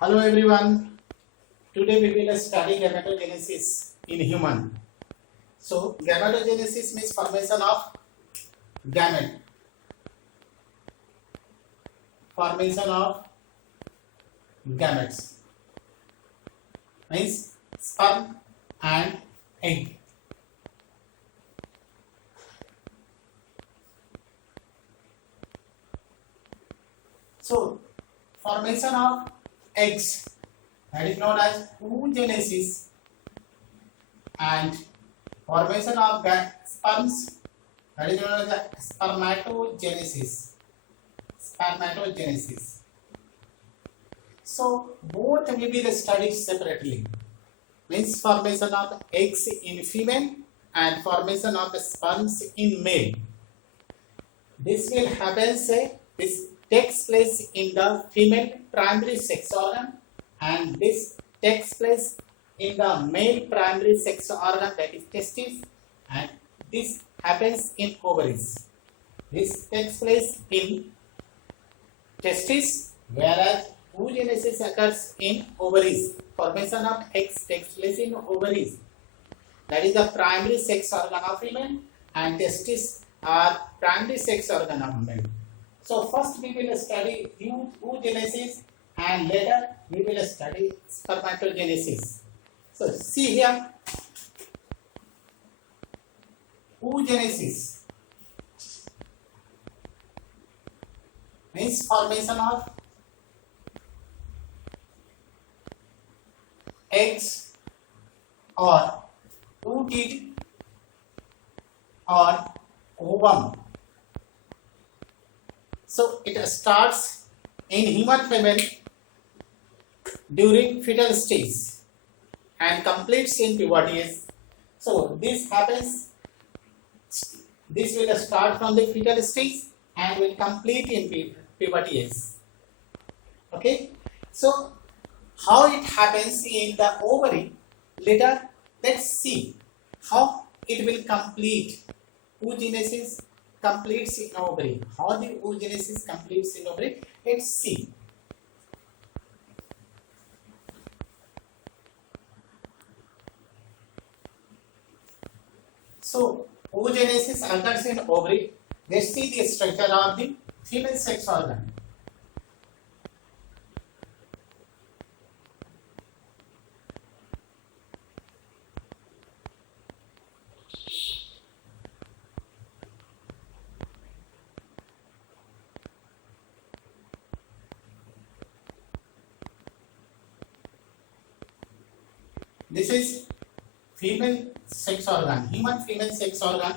Hello everyone. Today we will study gametogenesis in human. So gametogenesis means formation of gamete. Formation of gametes means sperm and egg. So formation of eggs, that is known as oogenesis, and formation of sperms, that is known as spermatogenesis. So both will be studied separately. Means formation of eggs in female and formation of sperms in male. This will happen, this takes place in the female primary sex organ, and this takes place in the male primary sex organ, that is testis, and this happens in ovaries. This takes place in testis, whereas oogenesis occurs in ovaries. Formation of eggs takes place in ovaries, that is the primary sex organ of female, and testis are primary sex organ of male. So first we will study oogenesis and later we will study spermatogenesis. So see here, oogenesis means formation of eggs or oocyte or ovum. So it starts in human female during fetal stage and completes in puberty age. So this happens, this will start from the fetal stage and will complete in puberty age. Okay, so how it happens in the ovary, later let's see how it will complete. Oogenesis completes in ovary. How the oogenesis completes in ovary? Let's see. So oogenesis occurs in ovary. Let's see the structure of the female sex organ. This is female sex organ, human female sex organ,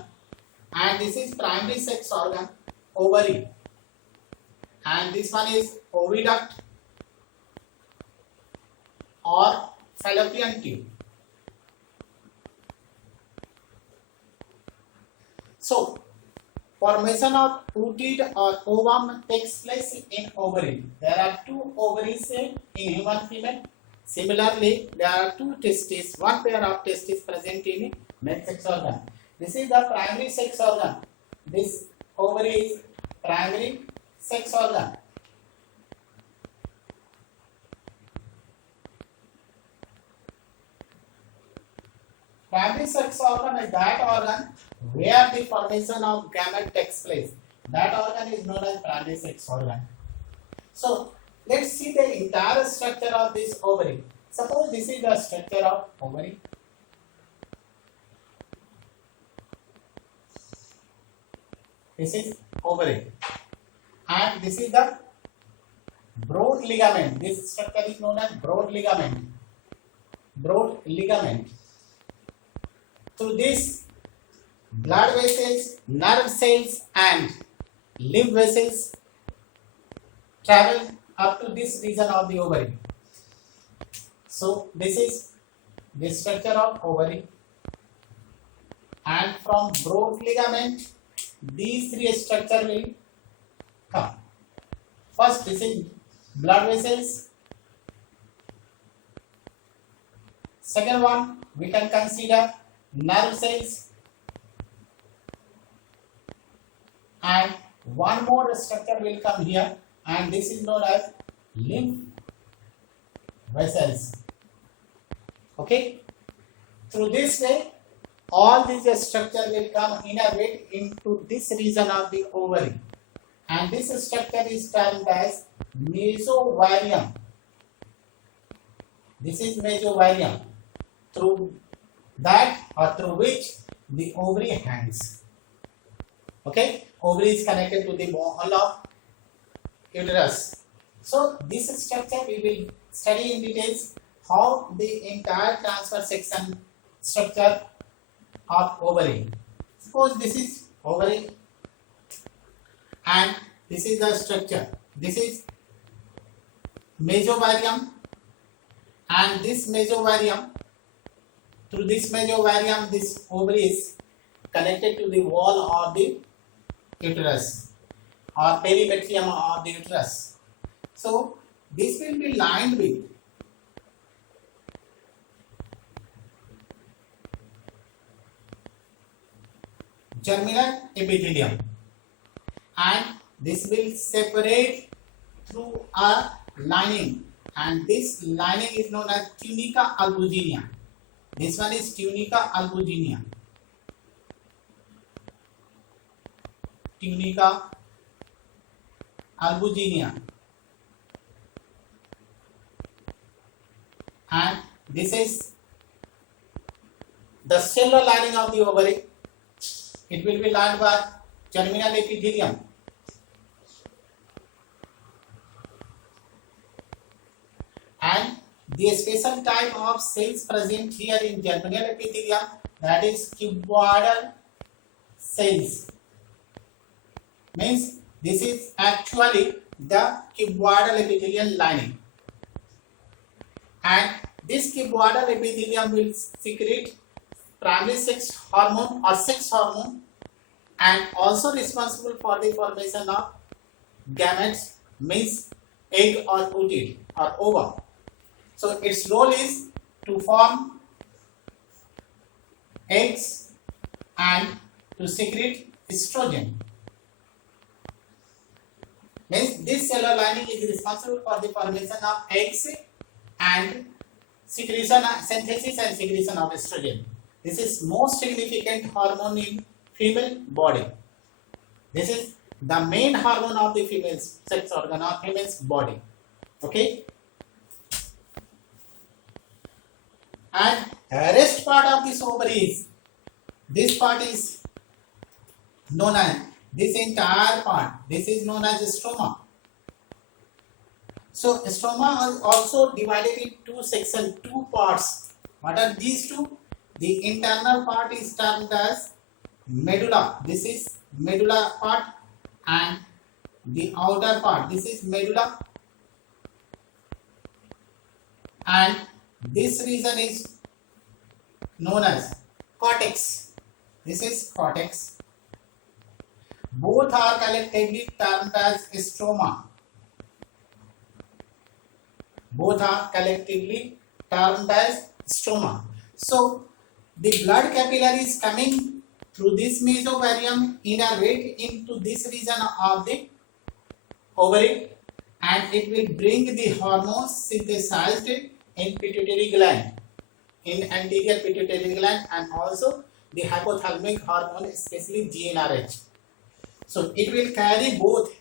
and this is primary sex organ, ovary, and this one is oviduct or fallopian tube. So formation of oocyte or ovum takes place in ovary. There are two ovaries in human female. Similarly, there are two testes, one pair of testes present in male sex organ. This is the primary sex organ. This ovary is primary sex organ. Primary sex organ is that organ where the formation of gamete takes place. That organ is known as primary sex organ. So let's see the entire structure of this ovary. Suppose this is the structure of ovary. This is ovary, and this is the broad ligament. This structure is known as broad ligament. Broad ligament. Through this, blood vessels, nerve cells, and lymph vessels travel up to this region of the ovary. So this is the structure of ovary, and from broad ligament these three structures will come. First, this is blood vessels. Second one, we can consider nerve cells, and one more structure will come here, and this is known as lymph vessels. Okay, through this way, all these structure will come innervate into this region of the ovary, and this structure is termed as mesovarium. This is mesovarium, through that or through which the ovary hangs. Okay, ovary is connected to the wall of uterus. So this structure we will study in details, how the entire transverse section structure of ovary. Suppose this is ovary and this is the structure. This is mesovarium, and this mesovarium, through this mesovarium, this ovary is connected to the wall of the uterus or perimetrium of the uterus. So this will be lined with germinal epithelium, and this will separate through a lining, and this lining is known as tunica albuginea. This one is tunica albuginea. Tunica albuginea, and this is the cellular lining of the ovary. It will be lined by germinal epithelium, and the special type of cells present here in germinal epithelium, that is cuboidal cells. Means this is actually the cuboidal epithelial lining, and this cuboidal epithelium will secrete primary sex hormone or sex hormone, and also responsible for the formation of gametes, means egg or oocyte or ova. So its role is to form eggs and to secrete estrogen. Means this cellular lining is responsible for the formation of eggs and secretion, synthesis and secretion of estrogen. This is most significant hormone in female body. This is the main hormone of the female sex organ or female's body. Okay. And rest part of this ovaries, this part is known as, this entire part, this is known as stroma. So stroma is also divided in two sections, two parts. What are these two? The internal part is termed as medulla. This is medulla part, and the outer part, this is medulla, and this region is known as cortex. This is cortex. Both are collectively termed as stroma. Both are collectively termed as stroma. So the blood capillaries coming through this mesovarium innervate into this region of the ovary, and it will bring the hormones synthesized in pituitary gland, in anterior pituitary gland, and also the hypothalamic hormone, especially GnRH. So it will carry both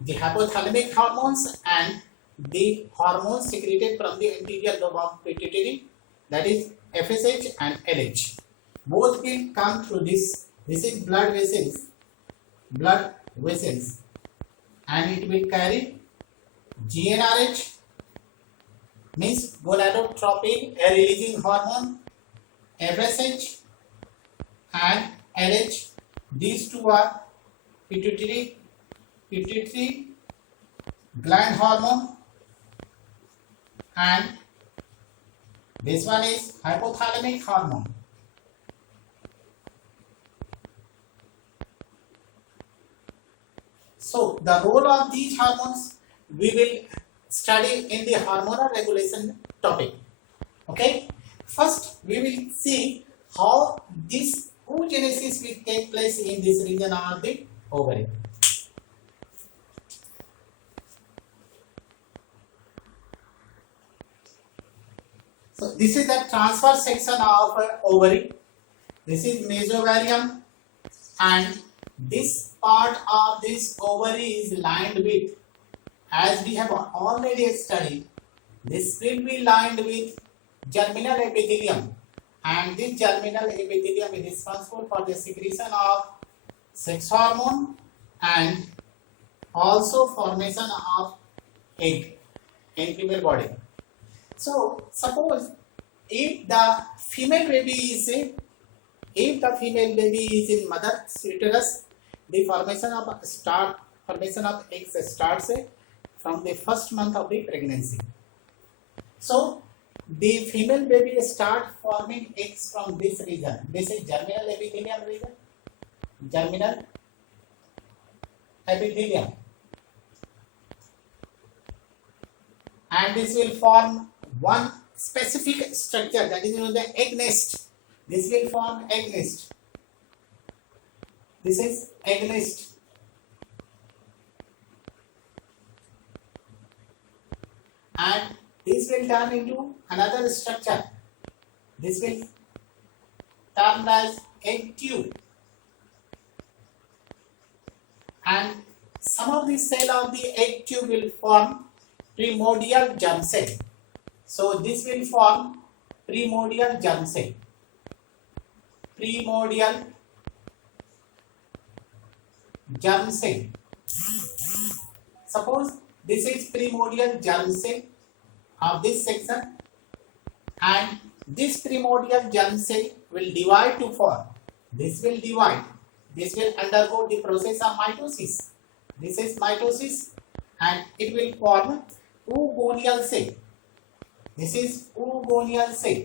the hypothalamic hormones and the hormones secreted from the anterior lobe of pituitary, that is FSH and LH. Both will come through this. This is blood vessels, and it will carry GnRH, means gonadotropin, a releasing hormone, FSH and LH. These two are pituitary gland hormone, and this one is hypothalamic hormone. So the role of these hormones we will study in the hormonal regulation topic. Okay, first we will see how this oogenesis will take place in this region of the ovary. So this is the transverse section of ovary. This is mesovarium, and this part of this ovary is lined with, as we have already studied, this will be lined with germinal epithelium, and this germinal epithelium is responsible for the secretion of sex hormone and also formation of egg in female body. So suppose if the female baby is in mother's uterus, the formation of eggs starts from the first month of the pregnancy. So the female baby start forming eggs from this region. This is germinal epithelium region. Germinal epithelium, and this will form one specific structure, that is known as the egg nest. This will form egg nest. This is egg nest. And this will turn into another structure. This will turn as egg tube. And some of the cell of the egg tube will form primordial germ cell. So this will form primordial germ cell. Primordial germ cell. Suppose this is primordial germ cell of this section, and this primordial germ cell will divide to form. This will divide. This will undergo the process of mitosis. This is mitosis, and it will form oogonial cell. This is oogonial cell.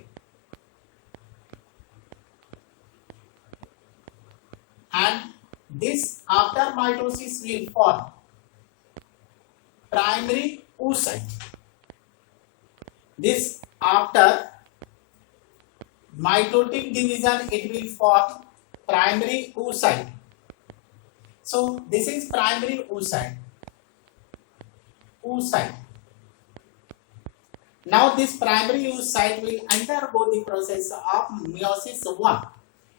And this after mitosis will form primary oocyte. This after mitotic division it will form primary oocyte. So this is primary oocyte. Now this primary oocyte will undergo the process of meiosis 1.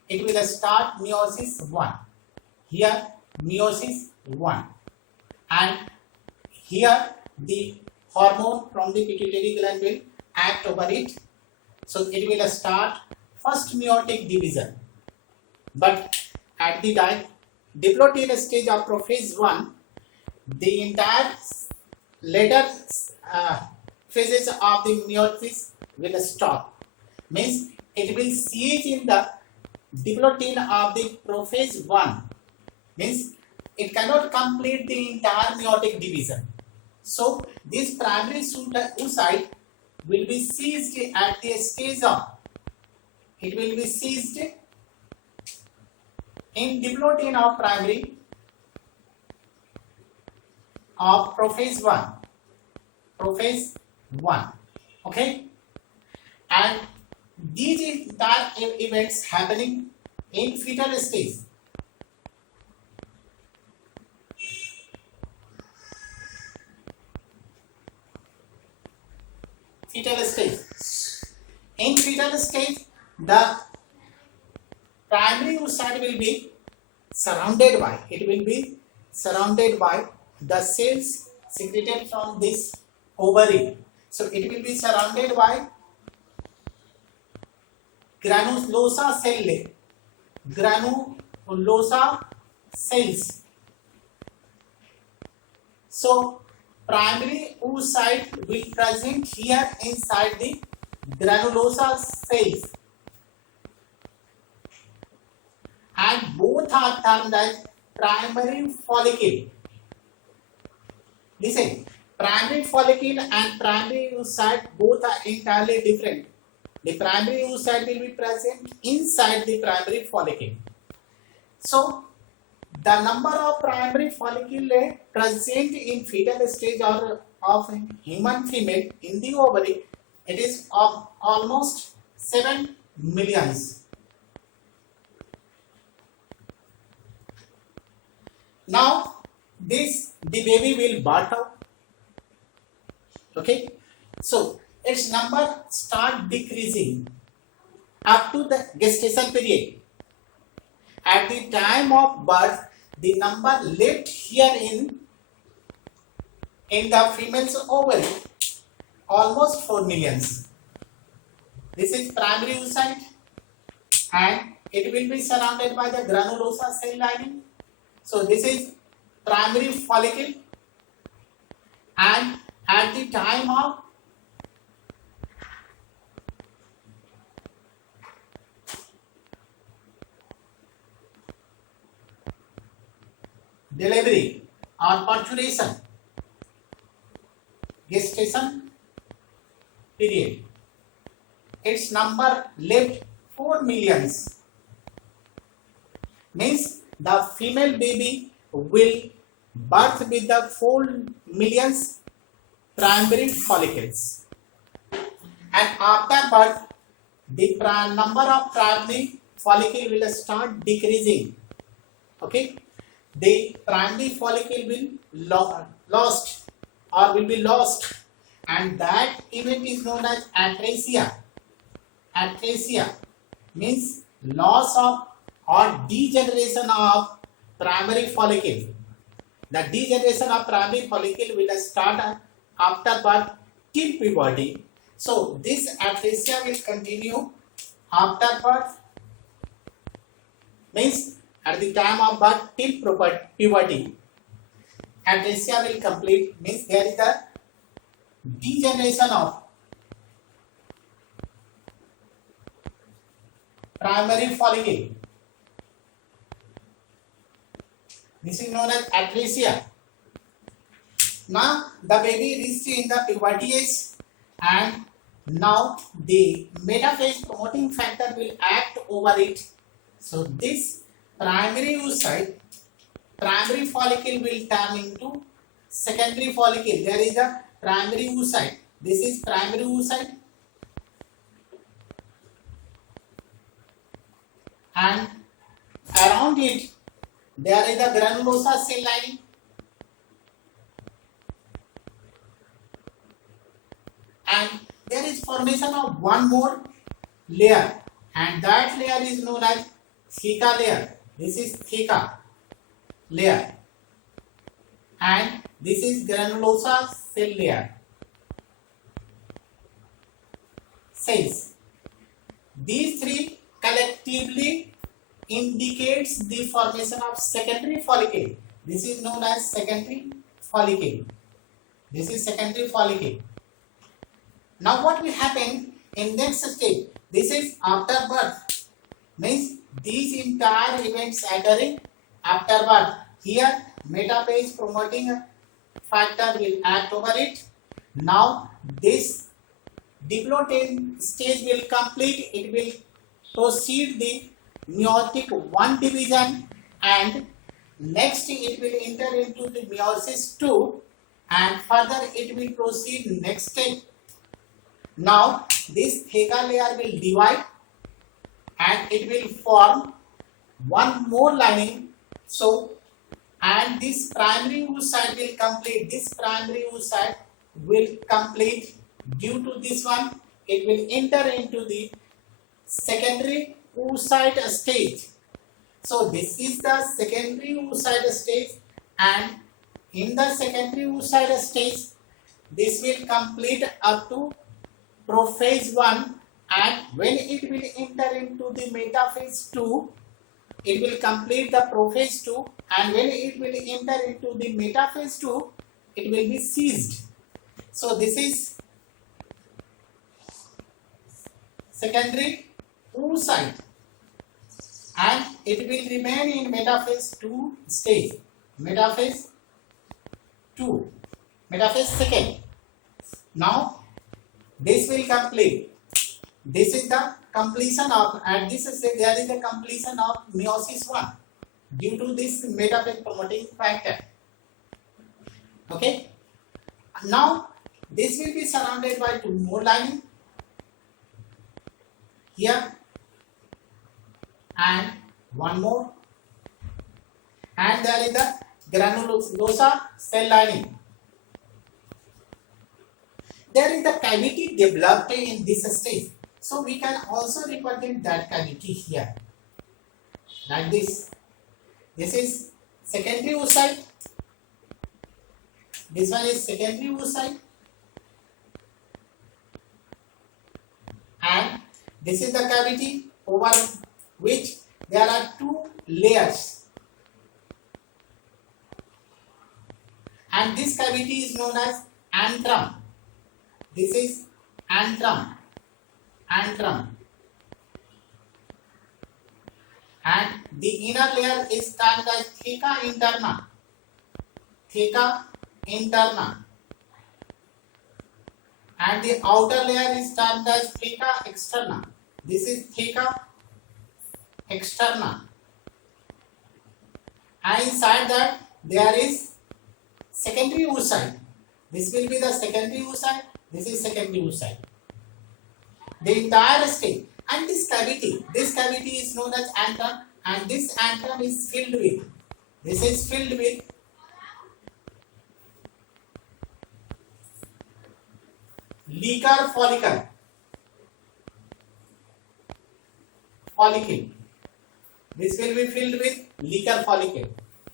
It will start meiosis 1. Here meiosis 1, and here the hormone from the pituitary gland will act over it. So it will start first meiotic division. But at the diploid stage of prophase 1, the entire later phases of the meiosis will stop. Means it will siege in the diploid of the prophase 1. Means it cannot complete the entire meiotic division. So this primary oocyte will be seized at the stage of, it will be seized in diploid of primary of prophase 1. Okay, and these entire events happening in fetal stage. In fetal stage, the primary oocyte will be surrounded by, the cells secreted from this ovary. So it will be surrounded by granulosa cells. So primary oocyte will present here inside the granulosa cells, and both are termed as primary follicle. Listen, primary follicle and primary oocyte both are entirely different. The primary oocyte will be present inside the primary follicle. So the number of primary follicle present in fetal stage or of human female in the ovary, it is of almost 7 millions. Now the baby will birth out. Okay, so its number start decreasing up to the gestation period. At the time of birth, the number left here in the female's ovary almost 4 millions. This is primary oocyte and it will be surrounded by the granulosa cell lining. So this is primary follicle, and at the time of delivery or parturition, gestation period, its number left 4 millions. Means the female baby will birth with the 4 millions primary follicles, and after birth the number of primary follicle will start decreasing. Okay, the primary follicle will lost, and that event is known as atresia. Atresia means loss of or degeneration of primary follicle. The degeneration of primary follicle will start after birth till puberty. So this atresia will continue after birth, means at the time of birth till puberty. Atresia will complete, means there is a degeneration of primary follicle. This is known as atresia. Now the baby reached in the puberty age, and now the metaphase promoting factor will act over it. So this primary oocyte, primary follicle will turn into secondary follicle. There is a primary oocyte. This is primary oocyte, and around it there is a granulosa cell lining, and there is formation of one more layer, and that layer is known as theca layer. This is theca layer, and this is granulosa cell layer. Cells. These three collectively indicates the formation of secondary follicle. This is known as secondary follicle. This is secondary follicle. Now what will happen in next stage? This is after birth, means these entire events occurring after birth. Here metaphase promoting factor will act over it. Now this diploid stage will complete. It will proceed the meiotic 1 division, and next it will enter into the meiosis 2, and further it will proceed next step. Now this theca layer will divide and it will form one more lining. So, and this primary oocyte will complete. This primary oocyte will complete. Due to this one, it will enter into the secondary oocyte stage. So this is the secondary oocyte stage, and in the secondary oocyte stage, this will complete up to prophase 1, and when it will enter into the metaphase 2, it will complete the prophase 2, and when it will enter into the metaphase 2, it will be seized. So this is secondary oocyte, and it will remain in metaphase 2 stage. Metaphase 2, metaphase second. Now this will complete. This is the completion of, at this stage there is the completion of meiosis 1 due to this metaphase promoting factor. Okay. Now this will be surrounded by two more lining here and one more, and there is the granulosa cell lining. there is a cavity developed in this stage. So we can also represent that cavity here, like this. This is secondary oocyte. This one is secondary oocyte, and this is the cavity over which there are two layers, and this cavity is known as antrum. This is antrum, and the inner layer is termed as theca interna, and the outer layer is termed as theca externa. This is theca externa, and inside that there is secondary oocyte. This will be the secondary oocyte. This is secondary oocyte. The entire stage, and this cavity is known as antrum, and this antrum is filled with, this is filled with Leaker follicle. This will be filled with Leaker follicle.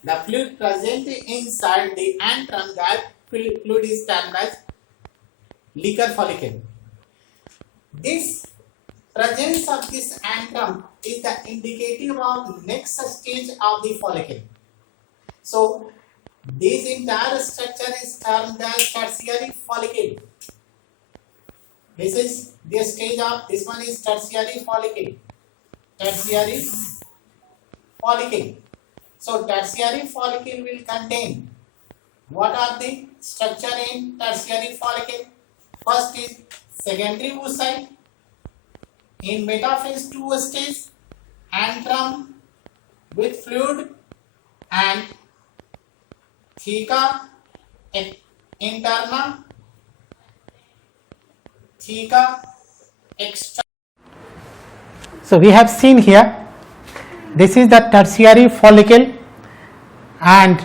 The fluid present inside the antrum, that fluid is termed as Leaker follicle. This presence of this antrum is the indicative of next stage of the follicle. So this entire structure is termed as tertiary follicle. This is the stage of, this one is tertiary follicle. So tertiary follicle will contain, what are the structure in tertiary follicle? First is secondary oocyte, in metaphase 2 stage, antrum with fluid, and theca interna, theca externa. So we have seen here, this is the tertiary follicle and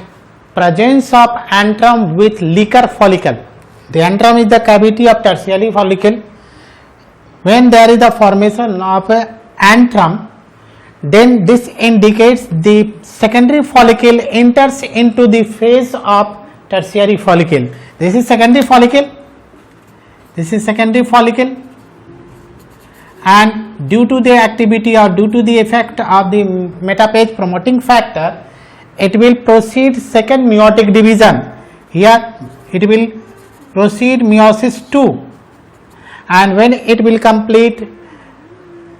presence of antrum with Leaker follicle. The antrum is the cavity of tertiary follicle. When there is the formation of antrum, then this indicates the secondary follicle enters into the phase of tertiary follicle. This is secondary follicle. This is secondary follicle, and due to the activity or due to the effect of the metaphase promoting factor, it will proceed second meiotic division. Here it will proceed meiosis 2, and when it will complete,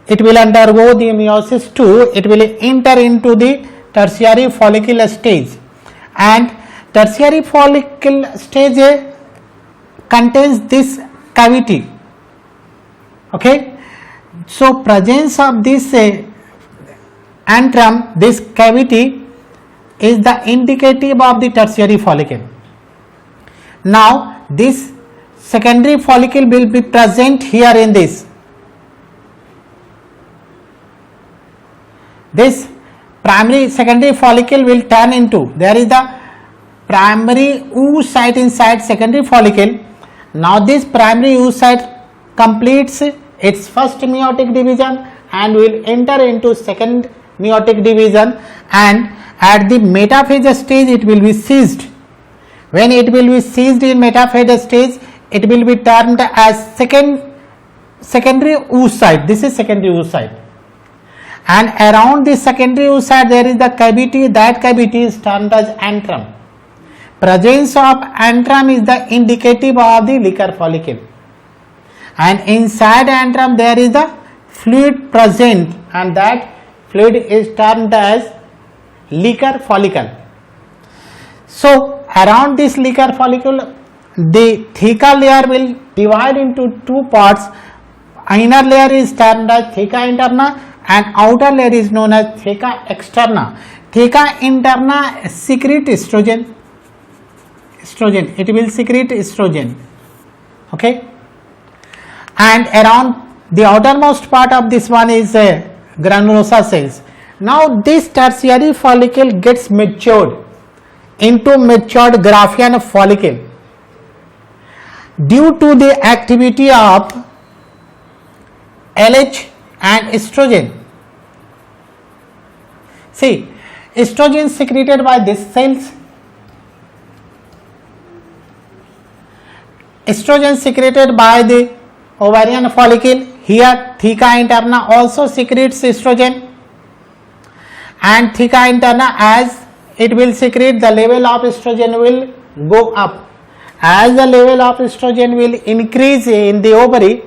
it will undergo the meiosis 2, it will enter into the tertiary follicle stage, and tertiary follicle stage contains this cavity. Okay, so presence of this antrum, this cavity, is the indicative of the tertiary follicle. Now this secondary follicle will be present here in this. This primary secondary follicle will turn into, there is the primary oocyte inside secondary follicle. Now this primary oocyte completes its first meiotic division and will enter into second meiotic division, and at the metaphase stage it will be seized. When it will be seized in metaphase stage, it will be termed as secondary oocyte. This is secondary oocyte, and around this secondary oocyte there is the cavity. That cavity is termed as antrum. Presence of antrum is the indicative of the Leaker follicle, and inside antrum there is the fluid present, and that fluid is termed as Leaker follicle. So around this Leaker follicle, the theca layer will divide into two parts. Inner layer is termed as theca interna, and outer layer is known as theca externa. Theca interna secrete estrogen. It will secrete estrogen. Okay, and around the outermost part of this one is granulosa cells. Now this tertiary follicle gets matured into matured Graafian follicle, due to the activity of LH and estrogen. See, estrogen secreted by these cells, estrogen secreted by the ovarian follicle. Here theca interna also secretes estrogen, and theca interna, as it will secrete, the level of estrogen will go up. As the level of estrogen will increase in the ovary,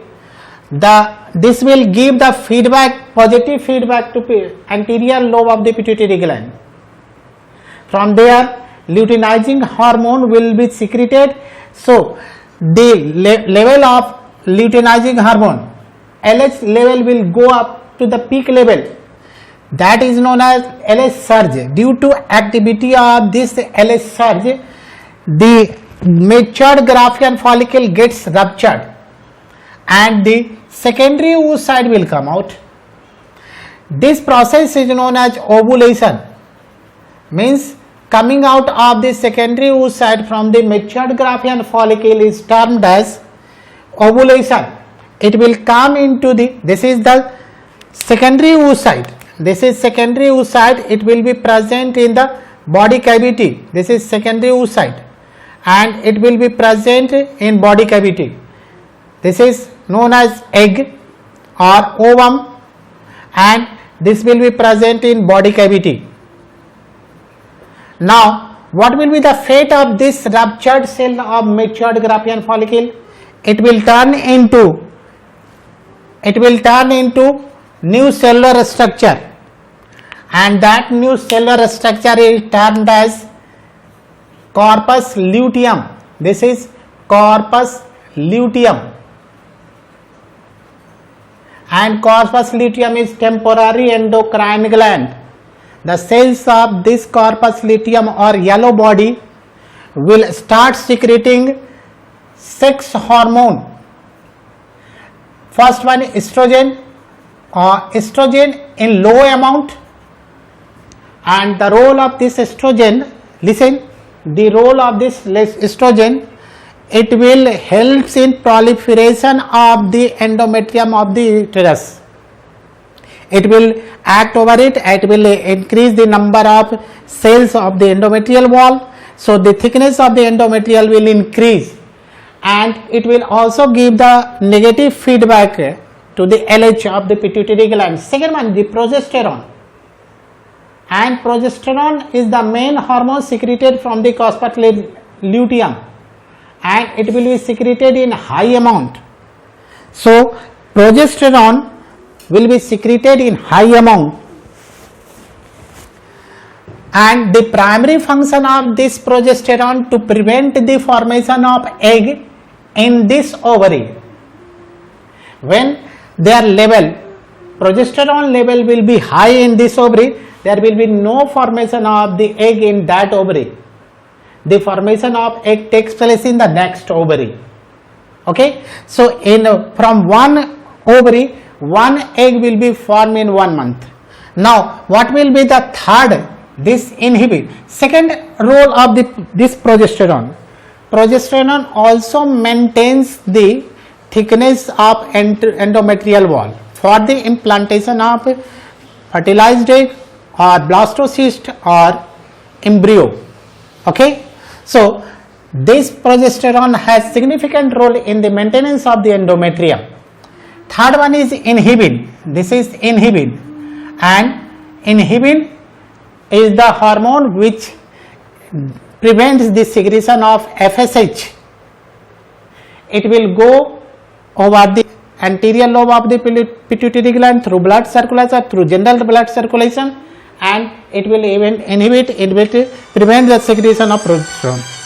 this will give the feedback, positive feedback to anterior lobe of the pituitary gland. From there, luteinizing hormone will be secreted. So the level of luteinizing hormone, LH level, will go up to the peak level. That is known as LH surge. Due to activity of this LH surge, the matured Graafian follicle gets ruptured and the secondary oocyte will come out. This process is known as ovulation. Means coming out of the secondary oocyte from the matured Graafian follicle is termed as ovulation. It will come into this is the secondary oocyte. This is secondary oocyte. It will be present in the body cavity. This is secondary oocyte, and it will be present in body cavity. This is known as egg or ovum, and this will be present in body cavity. Now, what will be the fate of this ruptured cell of matured Graafian follicle? It will turn into new cellular structure, and that new cellular structure is termed as corpus luteum. This is corpus luteum, and corpus luteum is temporary endocrine gland. The cells of this corpus luteum or yellow body will start secreting sex hormone. First one, estrogen in low amount, and the role of this estrogen, listen, the role of this estrogen, it will help in proliferation of the endometrium of the uterus. It will act over it, it will increase the number of cells of the endometrial wall, so the thickness of the endometrial will increase, and it will also give the negative feedback to the LH of the pituitary gland. Second one, the progesterone, and progesterone is the main hormone secreted from the corpus luteum, and it will be secreted in high amount. So progesterone will be secreted in high amount, and the primary function of this progesterone to prevent the formation of egg in this ovary. When their level, progesterone level, will be high in this ovary, there will be no formation of the egg in that ovary. The formation of egg takes place in the next ovary. Okay, so from one ovary, one egg will be formed in 1 month. Now, what will be the third? This inhibit. Second role of this progesterone. Progesterone also maintains the thickness of endometrial wall for the implantation of fertilized egg or blastocyst or embryo. Okay, so this progesterone has significant role in the maintenance of the endometrium. Third one is inhibin. This is inhibin, and inhibin is the hormone which prevents the secretion of FSH. It will go over the anterior lobe of the pituitary gland through blood circulation, through general blood circulation, and it will even inhibit, it will prevent the secretion of progesterone.